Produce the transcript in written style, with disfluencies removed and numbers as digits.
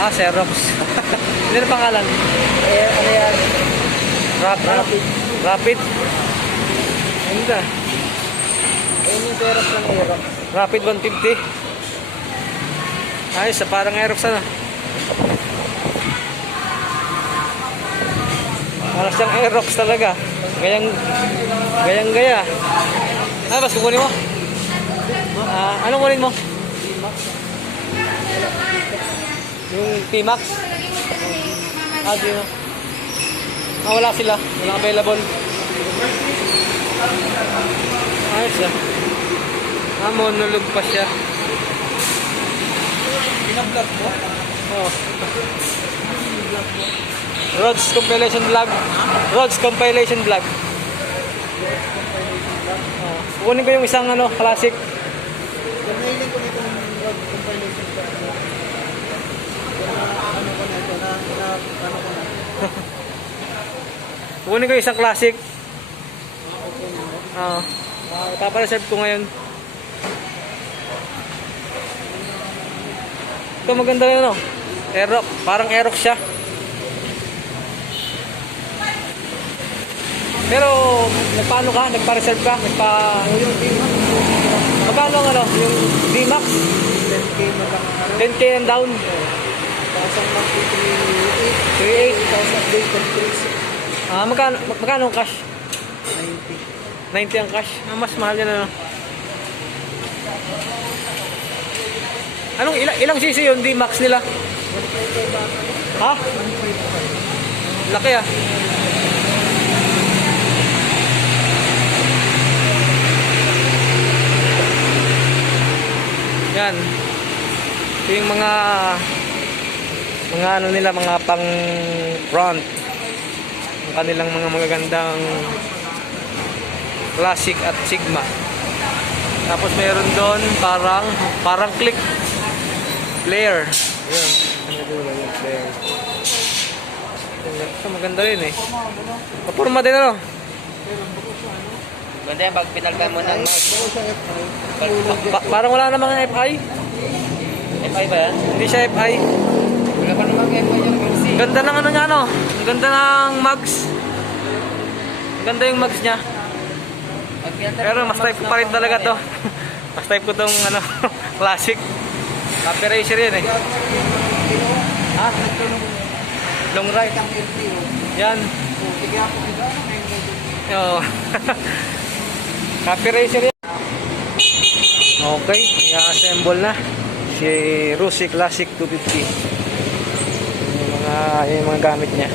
Ah, Xerox. Ano yung pangalan? Eh, ano yan? Rapid. Rapid. Ano ba? Ayun yung Xerox ng Aerox. Rapid 150. Ayos, parang Aerox ano. Parang siyang Aerox talaga. Gayang-gaya. Ah, bas kukunin mo? Anong kunin mo? Yung T-Max? Di mo. Wala sila. Walang available. Ayos ah. Monolog pa siya. Pinablog mo? Oh. Rods compilation vlog. Rods compilation vlog. Kukunin ko yung isang classic. Gamitin ko nitong road compilation ko. Ano ko na ito? Ano ko na? Kukunin ko yung isang classic. Papareserve ko ngayon. Ito maganda rin Aerox. Parang Aerox siya. Pero nagpaano ka? Nagpa-reserve ka? Yung D-Max. Magkano yung D-Max? 10K na lang. 10K and down. Tapos ang monthly 3.8. 3.8. Tapos update ng 3.6. Magkano ang cash? 90. 90 ang cash. Mas mahal yan Anong ilang cc yung D-Max nila? 1.5 ba? Ha? 1.5. Laki ah. Yan. Ito yung mga nila, mga pang front. Ang kanilang mga magagandang classic at Sigma. Tapos mayroon doon parang click player. Ayun. Ano dulo yung player. Ito maganda rin eh. Paporma din Ganda yan pag pinalkan mo ng Parang wala namang FI. FI ba yan? Hindi siya FI. Wala pa namang FI yung Mercy. Ganda ng niya Ang ganda ng mags. Ganda yung mags niya. Pero mas type ko pa rin talaga to. Mas type ko tong classic. Copy racer yan eh. Ha? Long ride. Yan. Oo. Copy racer yan. Okay, i-assemble na si Rusi Classic 250. Yung mga gamit niya.